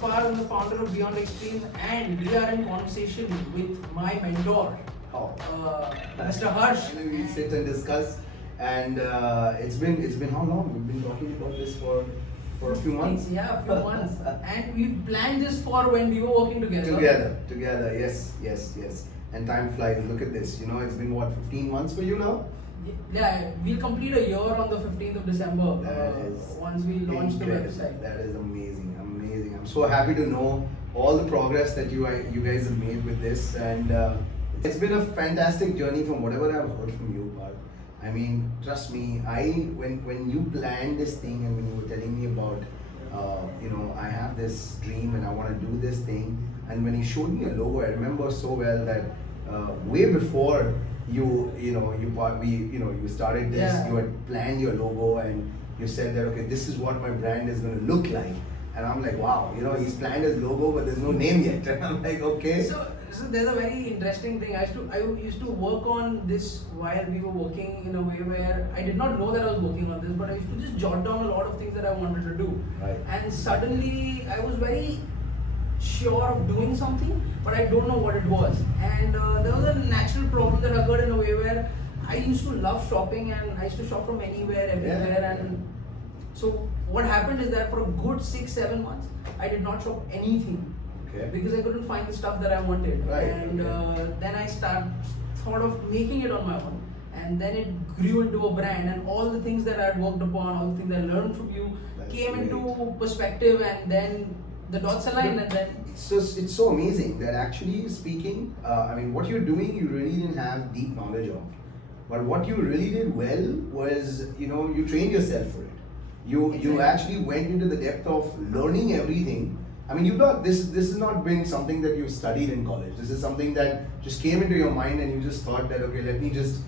Parth, I'm the founder of Beyond Extreme, and we are in conversation with my mentor, Oh. Mr. Harsh. We sit and discuss, and it's been how long? We've been talking about this for a few months. Yeah, a few months. And we planned this for when we were working together. Together, yes. And time flies. Look at this. You know, it's been what, 15 months for you now? Yeah, we'll complete a year on the 15th of December once we launch the incredible. website. That is amazing. I'm so happy to know all the progress that you guys have made with this, and it's been a fantastic journey from whatever I've heard from you. But I mean, trust me, when you planned this thing and when you were telling me about, I have this dream and I want to do this thing, and when you showed me a logo, I remember so well that way before you started this, Yeah. you had planned your logo and you said that, okay, this is what my brand is going to look like. And I'm like, wow, he's planned his logo, but there's no name yet. And I'm like, okay. So there's a very interesting thing. I used to work on this while we were working in a way where I did not know that I was working on this, but I used to just jot down a lot of things that I wanted to do. Right. And suddenly I was very sure of doing something, but I don't know what it was. And there was a natural problem that occurred in a way where I used to love shopping, and I used to shop from anywhere, everywhere. Yeah. And so what happened is that for a good 6-7 months, I did not shop anything. Okay. Because I couldn't find the stuff that I wanted. Right, And then I thought of making it on my own. And then it grew into a brand, and all the things that I had worked upon, all the things I learned from you That's came great. into perspective, and then the dots aligned, and then It's so amazing that actually speaking, what you're doing, you really didn't have deep knowledge of. But what you really did well was, you trained yourself for it. You Exactly. actually went into the depth of learning everything. I mean, you've not this has not been something that you studied in college. This is something that just came into your mind, and you just thought that, okay, let me just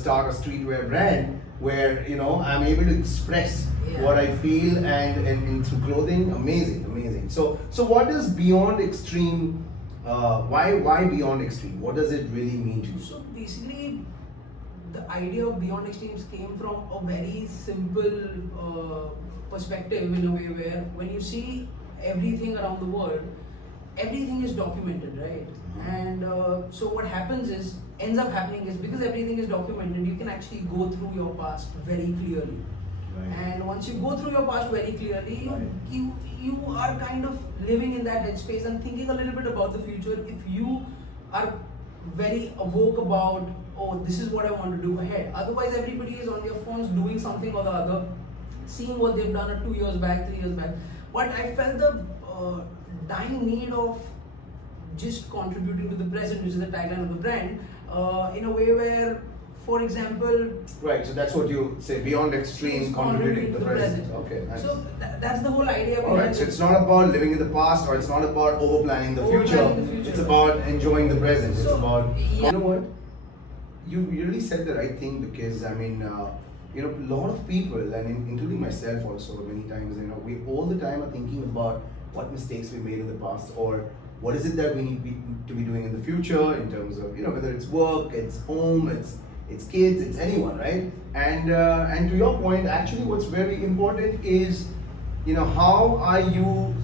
start a streetwear brand where I'm able to express what I feel and through clothing. Amazing. So what is Beyond Extreme? Why Beyond Extreme? What does it really mean to you? so basically the idea of Beyond Extremes came from a very simple perspective, in a way where when you see everything around the world, everything is documented, right? And so what ends up happening is, because everything is documented, you can actually go through your past very clearly. Right. And once you go through your past very clearly, Right. you are kind of living in that headspace and thinking a little bit about the future. If you are very awoke about, oh, this is what I want to do ahead. Otherwise, everybody is on their phones doing something or the other, seeing what they've done 2 years back, 3 years back. But I felt the dying need of just contributing to the present, which is the tagline of the brand, in a way where, for example, Right, so that's what you say, Beyond Extreme, contributing to the present. Okay, nice. So that's the whole idea behind Alright, so it's not about living in the past, or it's not about over-planning the future. Over-planning the future. It's about enjoying the present. It's So, about, yeah. you know what? You really said the right thing, because a lot of people, and including myself also many times, we all the time are thinking about what mistakes we made in the past, or what is it that we need to be doing in the future in terms of, whether it's work, it's home, it's kids, it's anyone, right? And to your point, actually what's very important is, how are you,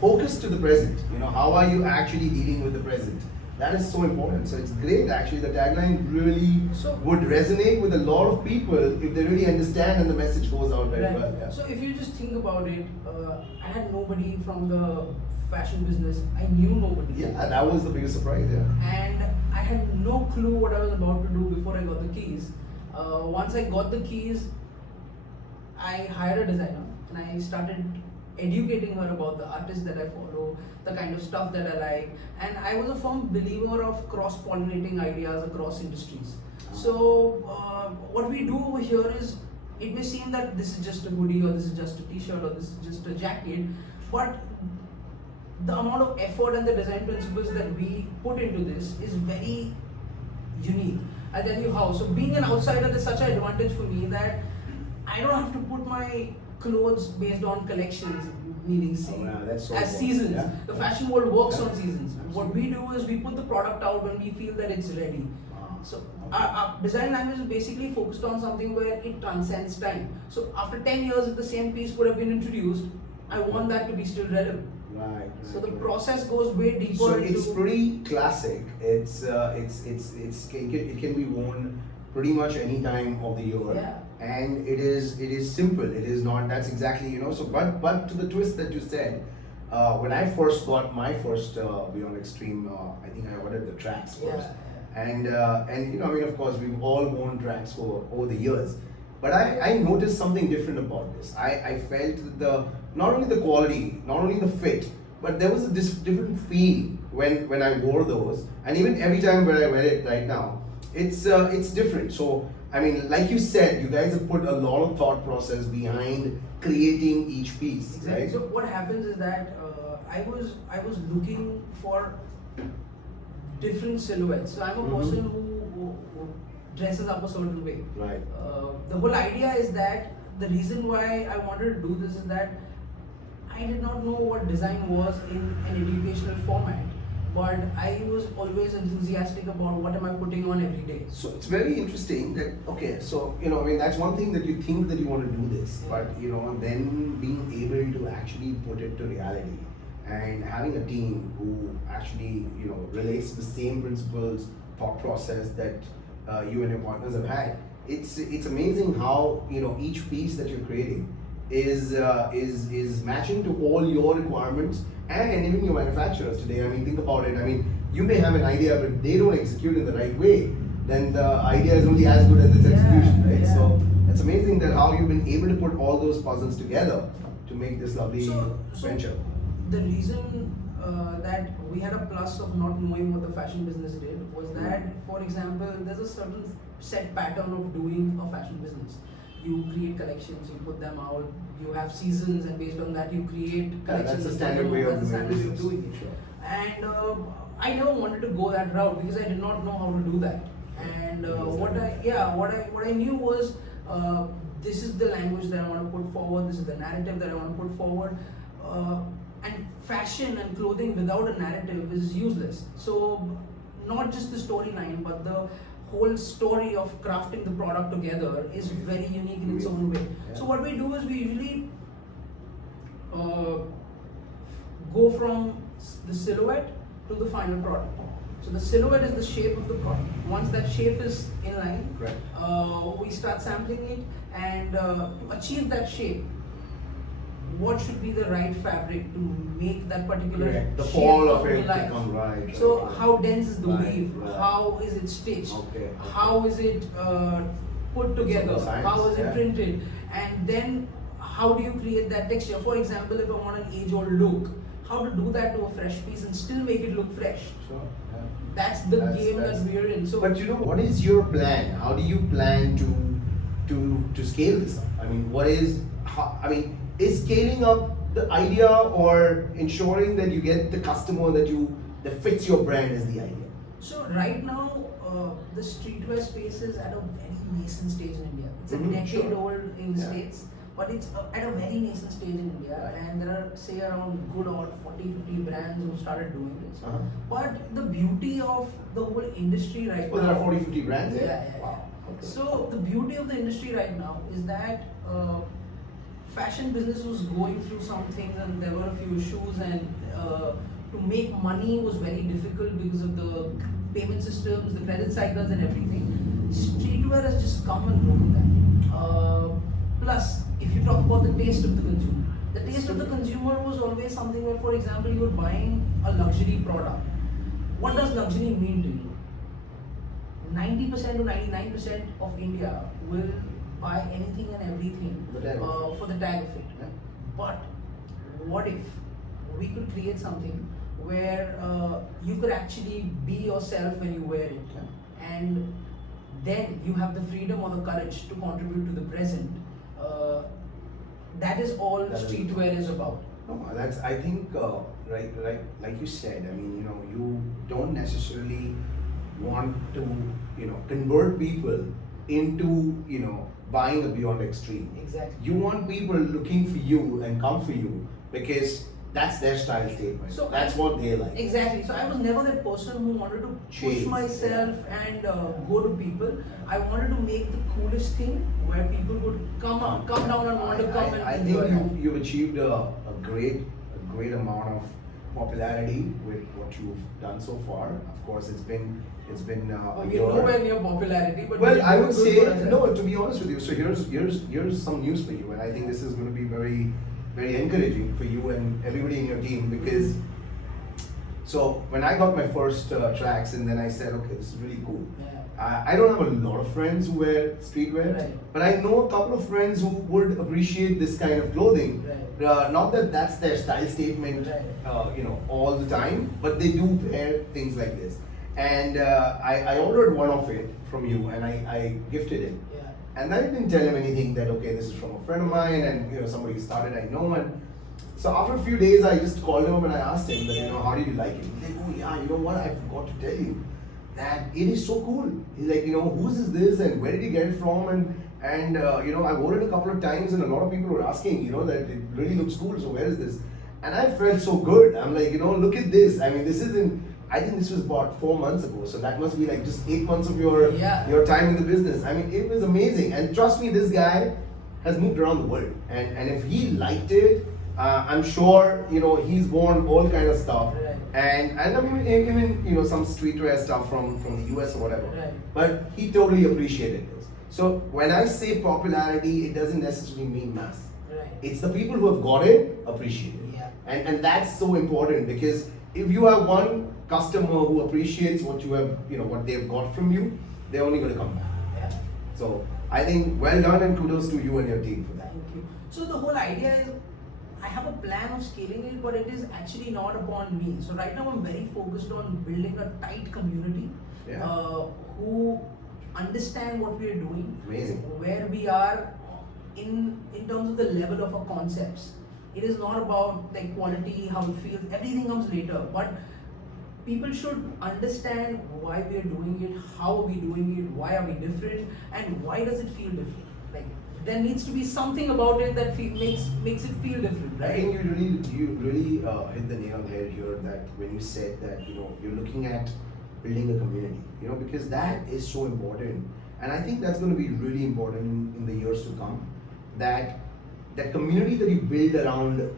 focused to the present? How are you actually dealing with the present? That is so important. So it's great, actually. The tagline really would resonate with a lot of people if they really understand and the message goes out very well. Yeah. So if you just think about it, I had nobody from the fashion business. I knew nobody. Yeah, that was the biggest surprise. Yeah. And I had no clue what I was about to do before I got the keys. Once I got the keys, I hired a designer and I started educating her about the artists that I follow, the kind of stuff that I like, and I was a firm believer of cross-pollinating ideas across industries. So what we do over here is, it may seem that this is just a hoodie, or this is just a t-shirt, or this is just a jacket, but the amount of effort and the design principles that we put into this is very unique. I'll tell you how. So being an outsider, there's such an advantage for me that I don't have to put my clothes based on collections, meaning that's so as important. seasons. Yeah. The fashion world works on seasons. Absolutely. What we do is we put the product out when we feel that it's ready. So our design language is basically focused on something where it transcends time. So after 10 years, if the same piece would have been introduced, I want that to be still relevant. Right. So the right. process goes way deeper So into. it's pretty classic. It can be worn pretty much any time of the year. Yeah. And it is simple. It is not. That's exactly, you know. So but to the twist that you said, when I first got my first Beyond Extreme, I think I ordered the tracks first. Yeah. And you know, I mean, of course, we've all worn tracks for over the years. But I noticed something different about this. I felt that not only the quality, not only the fit, but there was a different feel when I wore those, and even every time when I wear it right now, it's different. So I mean, like you said, you guys have put a lot of thought process behind creating each piece, Exactly. right? So what happens is that I was looking for different silhouettes. So I'm a person who dresses up a certain way. Right. The whole idea is that the reason why I wanted to do this is that I did not know what design was in an educational format, but I was always enthusiastic about what am I putting on every day. So it's very interesting that, okay, so you know, I mean, that's one thing that you think that you want to do this, Yeah. but you know, then being able to actually put it to reality and having a team who actually, you know, relates the same principles, thought process that you and your partners have had. It's amazing how, you know, each piece that you're creating is matching to all your requirements and even your manufacturers today. I mean, think about it. I mean, you may have an idea, but if they don't execute in the right way, then the idea is only as good as its execution, right? Yeah. So it's amazing that how you've been able to put all those puzzles together to make this lovely So venture. the reason that we had a plus of not knowing what the fashion business did was that, for example, there's a certain set pattern of doing a fashion business. You create collections, you put them out, you have seasons, and based on that you create collections. That's the standard way of doing it. Sure. And I never wanted to go that route because I did not know how to do that. And what I knew was this is the language that I want to put forward. This is the narrative that I want to put forward. And fashion and clothing without a narrative is useless. So not just the storyline, but the whole story of crafting the product together is very unique in its own way. Yeah. So what we do is we usually go from the silhouette to the final product. So the silhouette is the shape of the product. Once that shape is in line, we start sampling it, and to achieve that shape, what should be the right fabric to make that particular The shape fall of come it to life. to come right. So how dense is the Right, weave? right. How is it stitched? Okay. How is it put together? all science, How is it yeah. printed? And then how do you create that texture? For example, if I want an age-old look, how to do that to a fresh piece and still make it look fresh? Sure. Yeah. That's the game that we're in. So, But you know, what is your plan? How do you plan to scale this up? I mean, is scaling up the idea or ensuring that you get the customer that fits your brand is the idea? So right now, the streetwear space is at a very nascent stage in India. It's a decade sure. old in the Yeah. States, but it's at a very nascent stage in India. Right. And there are, say, around good odd 40-50 brands who started doing this. Uh-huh. But the beauty of the whole industry right Well, now. there are 40-50 brands there? Yeah. Wow. Okay. So the beauty of the industry right now is that fashion business was going through some things, and there were a few issues, and to make money was very difficult because of the payment systems, the credit cycles, and everything. Streetwear has just come and broken that. Plus, if you talk about the taste of the consumer, the taste of the consumer was always something where, for example, you were buying a luxury product. What does luxury mean to you? 90% to 99% of India will buy anything and everything The tag of it. for the tag of it. Yeah. But what if we could create something where you could actually be yourself when you wear it, and then you have the freedom or the courage to contribute to the present? That is all That is- streetwear is about. No, that's, I think, right, like you said, I mean, you know, you don't necessarily want to, you know, convert people into, you know, buying a Beyond Extreme. Exactly. You want people looking for you and come for you because that's their style statement. So that's what they like. Exactly. So I was never that person who wanted to push Chase, myself and go to people. I wanted to make the coolest thing where people would come down and want to come and I enjoy think that. you've achieved a great amount of popularity with what you've done so far. Of course, it's been a We're year. nowhere near popularity, but Well, we're I would doing say good for ourselves. no. To be honest with you, so here's some news for you, and I think this is going to be very encouraging for you and everybody in your team because. So when I got my first tracks, and then I said, okay, this is really cool. Yeah. I don't have a lot of friends who wear streetwear, Right. but I know a couple of friends who would appreciate this kind of clothing. Right. Not that that's their style statement, Right. all the time, but they do wear things like this. And I ordered one of it from you, and I gifted it. Yeah. And I didn't tell him anything that okay, this is from a friend of mine, and somebody started I know, and so after a few days, I just called him up and I asked him that how did you like it? He's like, oh yeah, you know what? I forgot to tell you that it is so cool. He's like, whose is this and where did you get it from? And I wore it a couple of times, and a lot of people were asking, that it really looks cool. So where is this? And I felt so good. I'm like, look at this. I mean, this isn't. I think this was about 4 months ago. So that must be like just 8 months of your time in the business. I mean, it was amazing. And trust me, this guy has moved around the world. And if he liked it, I'm sure he's worn all kind of stuff, Right. and I mean even some streetwear stuff from the US or whatever. Right. But he totally appreciated this. So when I say popularity, it doesn't necessarily mean mass. Right. It's the people who have got it appreciate it, Yeah. and that's so important because if you have one customer who appreciates what you have, what they've got from you, they're only going to come back. Yeah. So I think well done and kudos to you and your team for that. Thank you. So the whole idea is, I have a plan of scaling it, but it is actually not upon me. So right now I'm very focused on building a tight community who understand what we are doing, Amazing. where we are in terms of the level of our concepts. It is not about like quality, how it feels. Everything comes later, but people should understand why we are doing it, how are we doing it, why are we different, and why does it feel different. Like there needs to be something about it that makes it feel different, right? I think you really hit the nail on the head here that when you said that you're looking at building a community, because that is so important, and I think that's going to be really important in the years to come. That community that you build around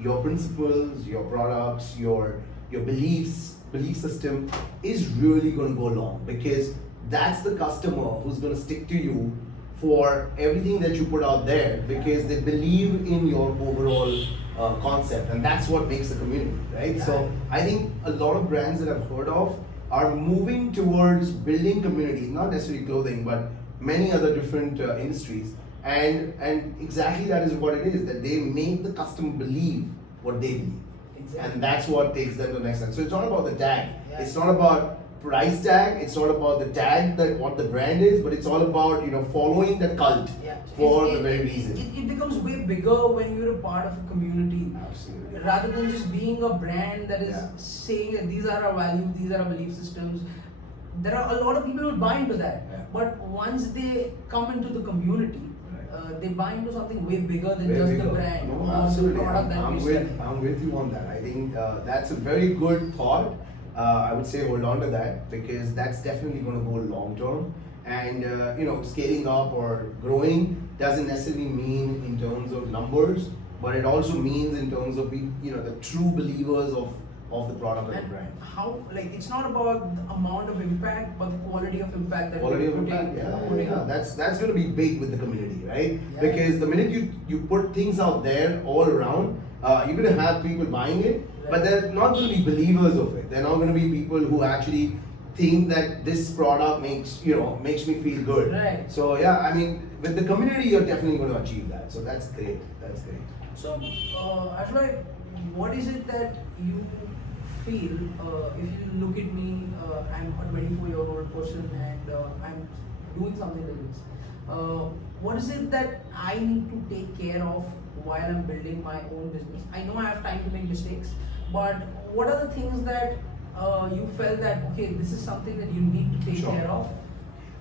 your principles, your products, your belief system is really going to go long because that's the customer who's going to stick to you for everything that you put out there because they believe in your overall concept, and that's what makes a community, right? So I think a lot of brands that I've heard of are moving towards building communities, not necessarily clothing, but many other different industries, and exactly that is what it is, that they make the customer believe what they believe. Exactly. And that's what takes them to the next level. So it's not about the tag. Yeah. It's not about price tag. It's not about the tag that what the brand is, but it's all about following the cult for the very reason. It becomes way bigger when you're a part of a community. Absolutely. Rather than just being a brand that is Yeah. saying that these are our values, these are our belief systems. There are a lot of people who buy into that. Yeah. But once they come into the community, they buy into something way bigger than Way just bigger. the brand No, or the absolutely. product that I'm we're selling. I'm with you on that. I think that's a very good thought. I would say hold on to that because that's definitely going to go long term. And scaling up or growing doesn't necessarily mean in terms of numbers, but it also means in terms of being the true believers of the product or the And brand. how, like, it's not about the amount of impact, but the quality of impact that Quality we're of putting, impact, putting yeah. out. That's going to be big with the community, right? Yeah. Because the minute you put things out there all around, you're going to have people buying it, but they're not going to be believers of it. They're not going to be people who actually think that this product makes me feel good. Right. So yeah, I mean, with the community, you're definitely going to achieve that. So that's great. That's great. So, Ashwai, what is it that you feel, if you look at me, I'm a 24-year-old person and I'm doing something like this. What is it that I need to take care of while I'm building my own business? I know I have time to make mistakes, but what are the things that you felt that, okay, this is something that you need to take Sure. care of?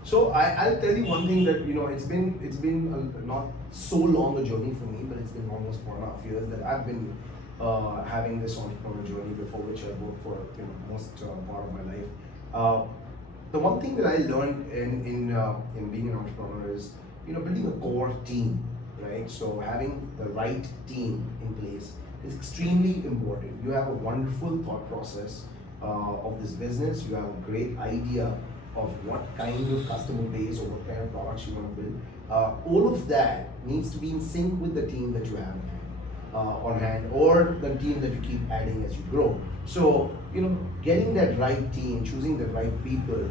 So I'll tell you one thing that it's been not so long a journey for me, but it's been almost 4.5 years that I've been having this entrepreneurial journey before which I worked for most part of my life. The one thing that I learned in being an entrepreneur is building a core team, right? So having the right team in place is extremely important. You have a wonderful thought process of this business. You have a great idea of what kind of customer base or what kind of products you want to build. All of that needs to be in sync with the team that you have on hand, or the team that you keep adding as you grow. So, getting that right team, choosing the right people,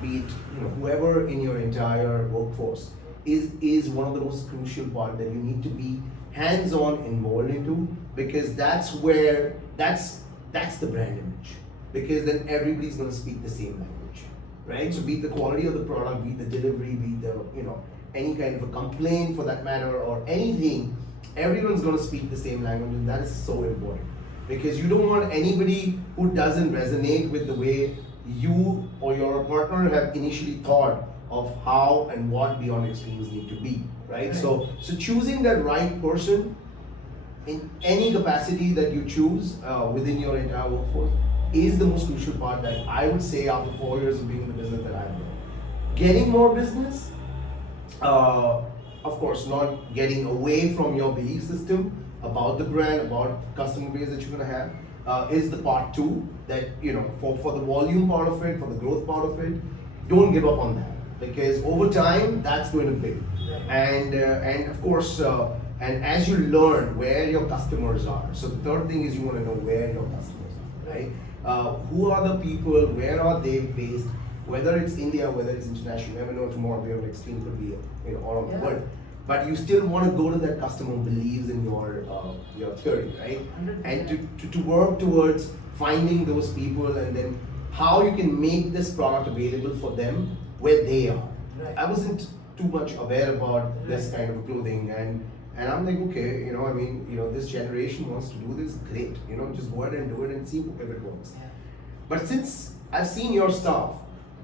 be it whoever in your entire workforce, is one of the most crucial part that you need to be hands-on involved into, because that's the brand image. Because then everybody's going to speak the same language, right? So be it the quality of the product, be it the delivery, be it the any kind of a complaint for that matter, or anything, everyone's going to speak the same language, and that is so important. Because you don't want anybody who doesn't resonate with the way you or your partner have initially thought of how and what Beyond Extremes need to be, right? So choosing that right person in any capacity that you choose within your entire workforce is the most crucial part that I would say after 4 years of being in the business that I've done. Getting more business, of course, not getting away from your belief system about the brand, about customer base that you're gonna have, is the part two. That for the volume part of it, for the growth part of it, don't give up on that, because over time that's going to build. And of course, and as you learn where your customers are, so the third thing is you want to know where your customers are, right? Who are the people? Where are they based? Whether it's India, whether it's international, you never know tomorrow Beyond Extreme could be all over the world. But you still want to go to that customer who believes in your theory, right? 100%. And to work towards finding those people, and then how you can make this product available for them where they are. Right. I wasn't too much aware about this kind of clothing, and I'm like, okay, this generation wants to do this, great, just go ahead and do it and see if it works. Yeah. But since I've seen your stuff,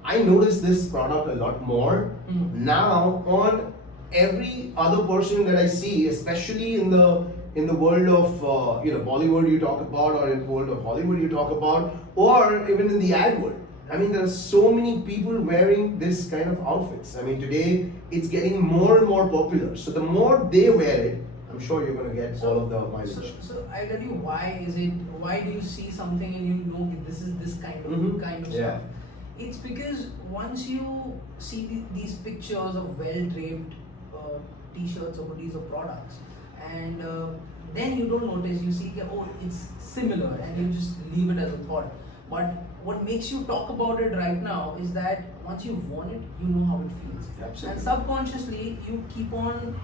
I noticed this product a lot more now on every other person that I see, especially in the world of Bollywood you talk about, or in the world of Hollywood you talk about, or even in the ad world. I mean, there are so many people wearing this kind of outfits. I mean, today it's getting more and more popular. So the more they wear it, I'm sure you're going to get all of the mileage. So I tell you, why do you see something and you know this is this kind of stuff? It's because once you see these pictures of well-draped t-shirts or hoodies or products, and then you don't notice, you see, oh, it's similar, and you just leave it as a thought. But what makes you talk about it right now is that once you've worn it, you know how it feels. Absolutely. And subconsciously, you keep on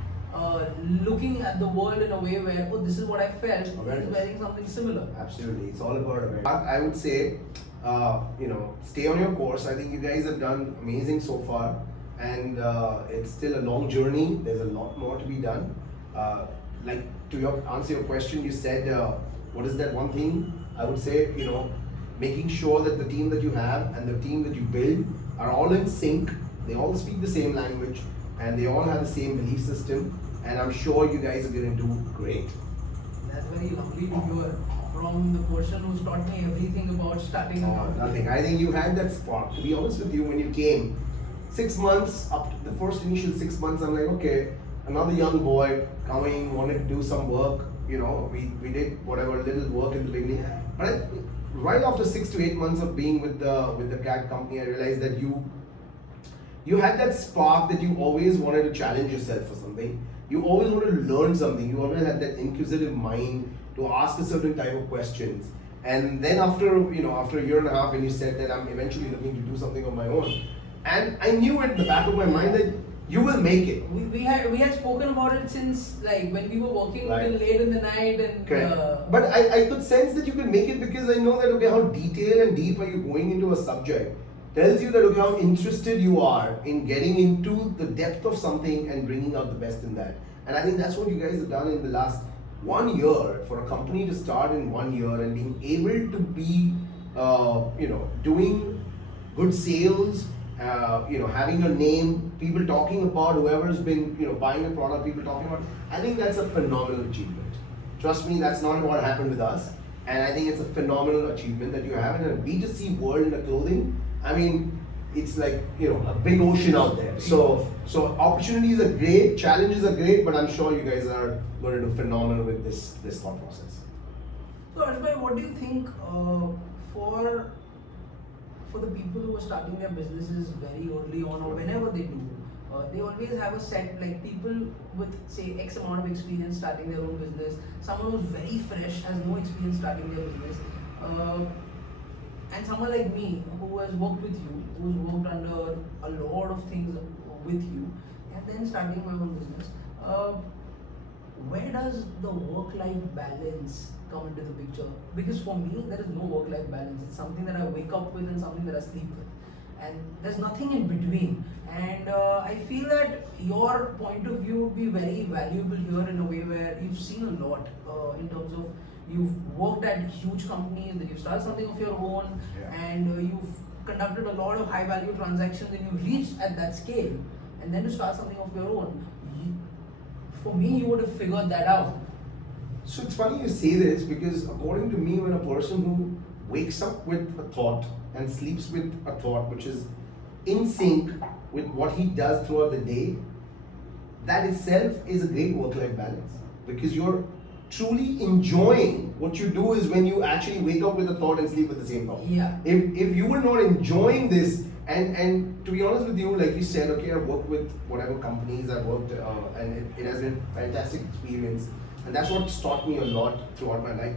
looking at the world in a way where, oh, this is what I felt, is wearing something similar. Absolutely, it's all about awareness. I would say, stay on your course. I think you guys have done amazing so far, and it's still a long journey. There's a lot more to be done. Like to answer your question, you said, what is that one thing? I would say, making sure that the team that you have and the team that you build are all in sync. They all speak the same language, and they all have the same belief system. And I'm sure you guys are going to do great. That's very lovely to hear from the person who's taught me everything about starting a company. Nothing. I think you had that spark. To be honest with you, when you came, 6 months, up to the first initial 6 months, I'm like, okay, another young boy coming, wanted to do some work. We did whatever little work in the beginning. But right after 6 to 8 months of being with the CAD company, I realized that you had that spark that you always wanted to challenge yourself for something. You always wanted to learn something. You always had that inquisitive mind to ask a certain type of questions. And then after a year and a half, when you said that I'm eventually looking to do something on my own, and I knew in the back of my mind that you will make it. We had spoken about it since when we were working till late in the night, and but I could sense that you could make it, because I know that how detailed and deep are you going into a subject tells you that how interested you are in getting into the depth of something and bringing out the best in that. And I think that's what you guys have done in the last 1 year. For a company to start in 1 year and being able to be doing good sales, having a name, people talking about, whoever's been buying a product, people talking about, I think that's a phenomenal achievement. Trust me, that's not what happened with us, and I think it's a phenomenal achievement that you have in a B2C world in a clothing. I mean, it's like, you know, a big ocean out there. So opportunities are great, challenges are great, but I'm sure you guys are going to do phenomenal with this thought process. So Ashbhai, what do you think for the people who are starting their businesses very early on or whenever they do? They always have a set, like people with say X amount of experience starting their own business, someone who's very fresh, has no experience starting their business, and someone like me who has worked with you, who's worked under a lot of things with you, and then starting my own business. Where does the work-life balance come into the picture? Because for me, there is no work-life balance. It's something that I wake up with and something that I sleep with, and there's nothing in between. And I feel that your point of view would be very valuable here in a way where you've seen a lot in terms of you've worked at huge companies, then you've started something of your own, and you've conducted a lot of high-value transactions, and you've reached at that scale, and then to start something of your own. For me, you would have figured that out. So it's funny you say this because according to me, when a person who wakes up with a thought and sleeps with a thought which is in sync with what he does throughout the day, that itself is a great work-life balance, because you're truly enjoying what you do is when you actually wake up with a thought and sleep with the same thought. Yeah. If you were not enjoying this, and to be honest with you, like you said, okay, I've worked with whatever companies I've worked, and it has been fantastic experience, and that's what's taught me a lot throughout my life.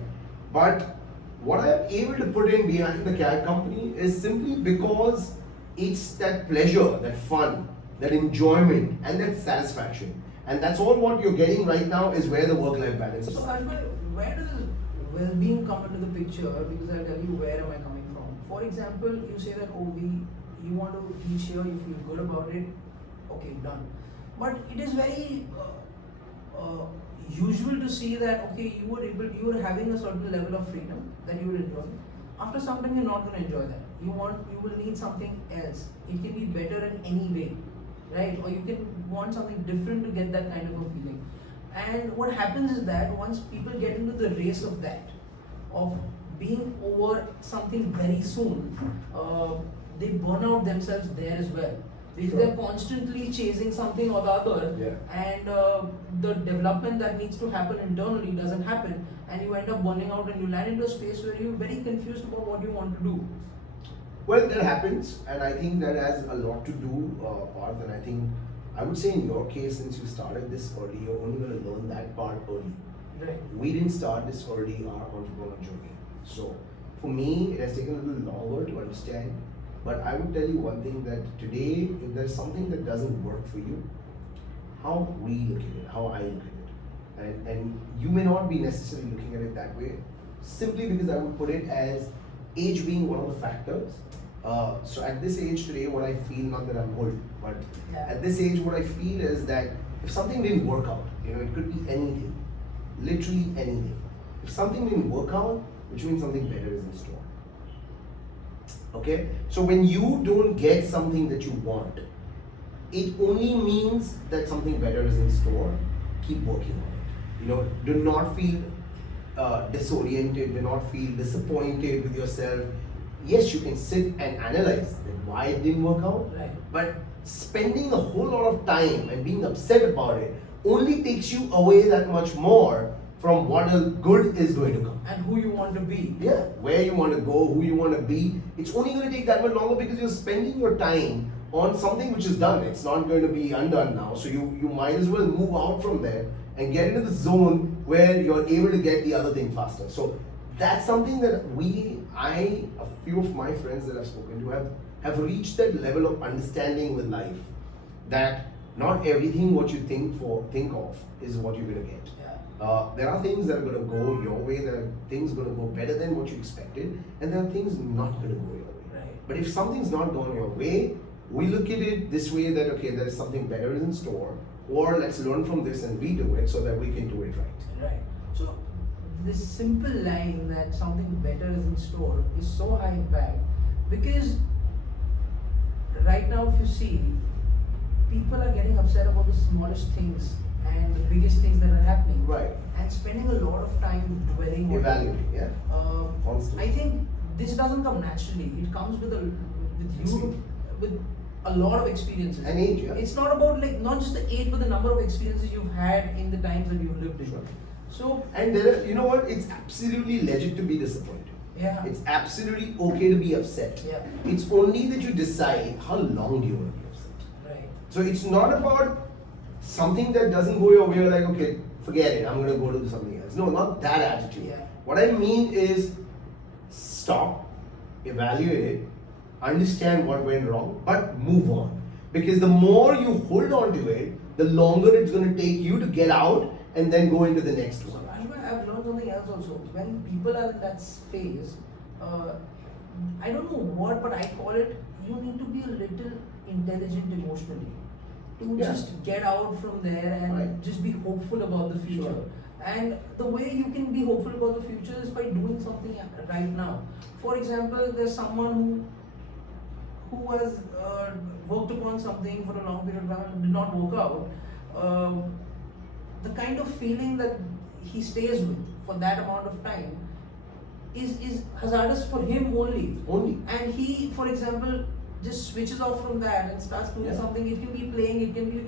But what I am able to put in behind the CAD company is simply because it's that pleasure, that fun, that enjoyment, and that satisfaction. And that's all what you're getting right now is where the work-life balance is. So Ashbhai, where does well-being come into the picture? Because I'll tell you where am I coming from. For example, you say that you want to teach here, you feel good about it, okay, done. But it is very usual to see that okay, you were having a certain level of freedom that you would enjoy. After some time, you're not going to enjoy that. You will need something else. It can be better in any way, right? Or you can want something different to get that kind of a feeling. And what happens is that once people get into the race of that, of being over something very soon, they burn out themselves there as well. Because they're constantly chasing something or the other, and the development that needs to happen internally doesn't happen, and you end up burning out and you land into a space where you're very confused about what you want to do. Well, that happens, and I think that has a lot to do, Parth, and I think I would say in your case, since you started this early, you're only going to learn that part early. Right. We didn't start this early in our entrepreneurial journey. So, for me, it has taken a little longer to understand. But I would tell you one thing, that today, if there's something that doesn't work for you, how we look at it, how I look at it, and you may not be necessarily looking at it that way, simply because I would put it as age being one of the factors. So at this age today, what I feel, not that I'm old, but at this age, what I feel is that if something didn't work out, it could be anything, literally anything. If something didn't work out, which means something better is in store. Okay, so when you don't get something that you want, it only means that something better is in store. Keep working on it. Do not feel disoriented. Do not feel disappointed with yourself. Yes, you can sit and analyze why it didn't work out, but spending a whole lot of time and being upset about it only takes you away that much more from what a good is going to come. And who you want to be. Yeah, where you want to go, who you want to be. It's only going to take that much longer because you're spending your time on something which is done. It's not going to be undone now. So you might as well move out from there and get into the zone where you're able to get the other thing faster. So that's something that a few of my friends that I've spoken to have reached that level of understanding with life, that not everything what you think of is what you're going to get. There are things that are going to go your way, there are things going to go better than what you expected, and there are things not going to go your way. Right. But if something's not going your way, we look at it this way, that okay, there is something better in store, or let's learn from this and redo it so that we can do it right. Right. So this simple line that something better is in store is so high impact, because right now if you see, people are getting upset about the smallest things and the biggest things that are happening. Right. And spending a lot of time dwelling on Evaluating, it. Constantly. I think this doesn't come naturally. It comes with you with a lot of experiences. And age, yeah. It's not about like not just the age, but the number of experiences you've had in the times that you've lived in. Sure. So And there are, you know what? It's absolutely legit to be disappointed. yeah, It's absolutely okay to be upset. yeah, It's only that you decide how long do you want to be upset. right, So it's not about something that doesn't go your way. You're like, okay, forget it. I'm gonna go do something else. No, not that attitude. Yeah. What I mean is stop, evaluate it, understand what went wrong, but move on. Because the more you hold on to it, the longer it's gonna take you to get out and then go into the next So one. Rajma, I've learned something else also. When people are in that phase, I don't know what, but I call it, you need to be a little intelligent emotionally to Yeah. just get out from there and Right. just be hopeful about the future. Sure. And the way you can be hopeful about the future is by doing something right now. For example, there's someone who has worked upon something for a long period of time and did not work out. The kind of feeling that he stays with for that amount of time is hazardous for him only. Only. And he, for example, just switches off from that and starts doing Yeah. something. It can be playing, it can be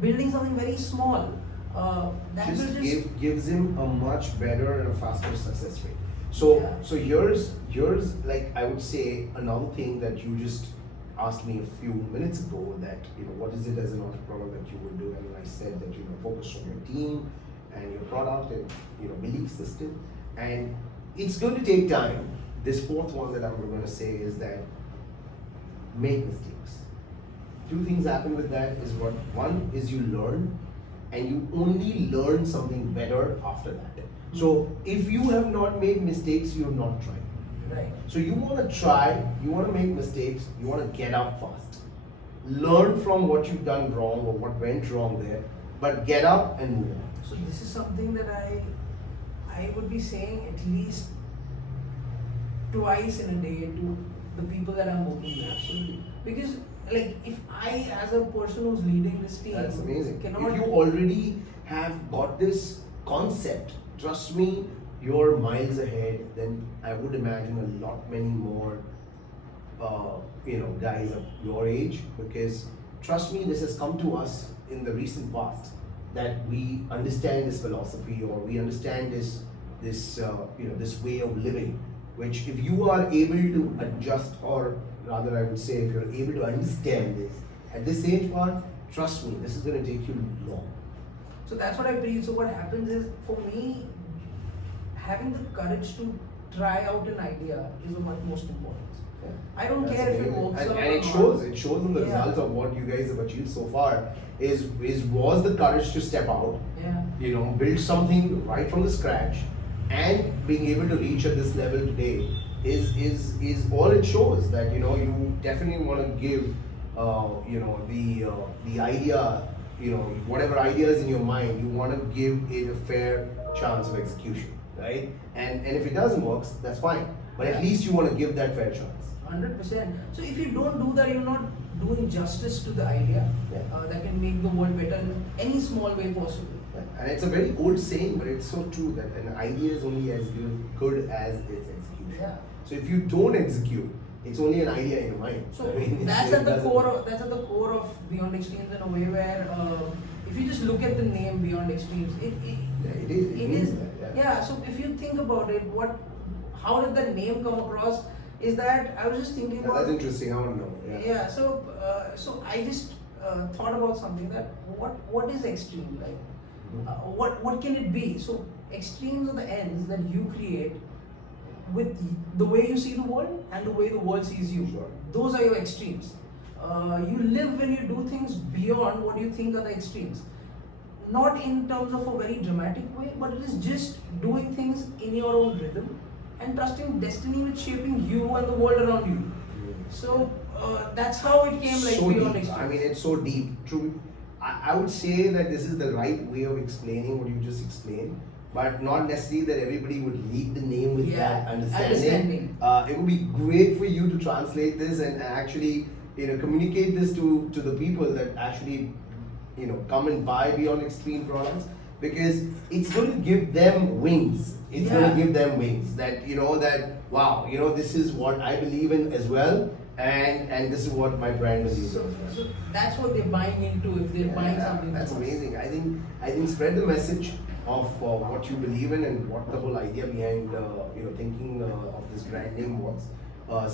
building something very small. That will just Gives him a much better and a faster success rate. So Yeah. so here's like I would say another thing that you just asked me a few minutes ago, that what is it as an entrepreneur that you would do, and I said that focus on your team and your product and belief system, and it's going to take time. This fourth one that I'm going to say is that make mistakes. Two things happen with that is one is you learn, and you only learn something better after that. So if you have not made mistakes, you have not tried. right. So you want to try, you want to make mistakes, you want to get up fast. Learn from what you've done wrong or what went wrong there, but get up and move on. So this is something that I would be saying at least twice in a day to the people that I'm working with. Absolutely. Because like if I as a person who's leading this team, That's amazing. cannot If you already have got this concept, trust me, you're miles ahead. Then I would imagine a lot many more, guys of your age. Because trust me, this has come to us in the recent past that we understand this philosophy, or we understand this way of living. Which, if you are able to adjust, or rather, I would say, if you're able to understand this at this age part, trust me, this is going to take you long. So that's what I preach. So what happens is, for me, having the courage to try out an idea is of most important. Yeah. I don't That's care if it amazing. works and, out and or it not. shows. It shows in the Yeah. results of what you guys have achieved so far. Was the courage to step out, Yeah. build something right from the scratch, and being able to reach at this level today is all it shows. That you definitely want to give the idea, whatever idea is in your mind, you want to give it a fair chance of execution, right? And if it doesn't work, that's fine, but at least you want to give that fair chance. 100%. So if you don't do that, you're not doing justice to the idea Yeah. that can make the world better in any small way possible. And it's a very old saying, but it's so true that an idea is only as good as its execution. Yeah. So if you don't execute, it's only an idea in your mind. So I mean, that's it at the doesn't- that's at the core of Beyond Extremes in a way where if you just look at the name Beyond Extremes, Yeah, it is. It means that, yeah. So if you think about it, how did that name come across? Is that I was just thinking Yeah, about. that's interesting. I want to know. Yeah. So I just thought about something that what is extreme like? What can it be? So extremes are the ends that you create with the way you see the world and the way the world sees you. Sure. Those are your extremes. You live when you do things beyond what you think are the extremes. Not in terms of a very dramatic way, but it is just doing things in your own rhythm and trusting destiny with shaping you and the world around you. So that's how it came like So Beyond deep. Extremes. I mean, it's so deep. True. I would say that this is the right way of explaining what you just explained, but not necessarily that everybody would read the name with that understanding. It would be great for you to translate this and actually, communicate this to the people that actually, come and buy Beyond Extreme products. because it's going to give them wings. It's going Yeah. to give them wings that that wow, this is what I believe in as well, and this is what my brand believes in as well. So that's what they're buying into if they're buying something. That's from us. amazing. I think spread the message of what you believe in and what the whole idea behind thinking of this brand name was.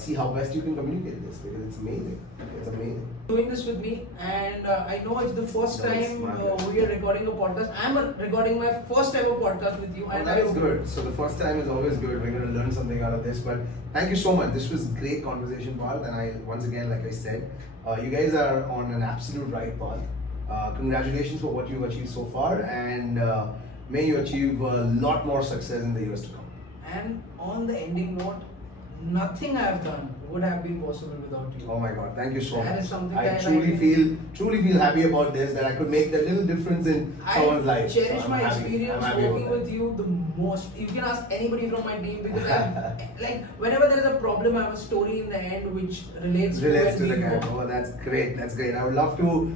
See how best you can communicate this, because it's amazing. It's amazing. Doing this with me, and I know it's the first No, it's time my pleasure. we are recording a podcast. I'm recording my first ever podcast with you, Oh, and that is good. So the first time is always good. We're going to learn something out of this. But thank you so much. This was great conversation, Parth. And I once again, like I said, you guys are on an absolute right path. Congratulations for what you've achieved so far, and may you achieve a lot more success in the years to come. And on the ending note, nothing I have done would have been possible without you. Oh my God! Thank you so That much. is something I that truly feel happy about this. That I could make that little difference in someone's I life. cherish So I'm my happy. experience I'm happy about working that. with you the most. You can ask anybody from my team because like whenever there is a problem, I have a story in the end which relates to Relates to when the we guy. work. Oh, that's great. That's great. I would love to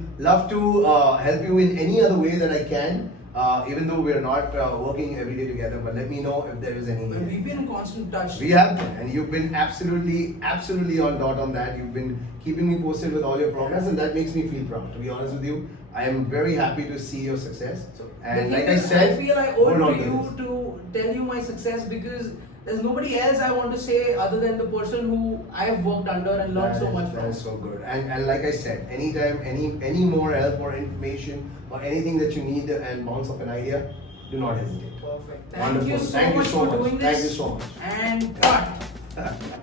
help you in any other way that I can. Even though we are not working every day together, but let me know if there is any. But we've been in constant touch. We have been, and you've been absolutely on dot on that. You've been keeping me posted with all your progress, and that makes me feel proud. To be honest with you, I am very happy to see your success. And The like thing I is, said, I feel I hold owe on to you this. to tell you my success because there's nobody else I want to say other than the person who I've worked under and learned so much That from. is so good. And like I said, anytime, any more help or information or anything that you need and bounce off an idea, do not hesitate. Perfect. Wonderful. Thank you so Thank you much so for much. doing this. Thank you so much. And cut.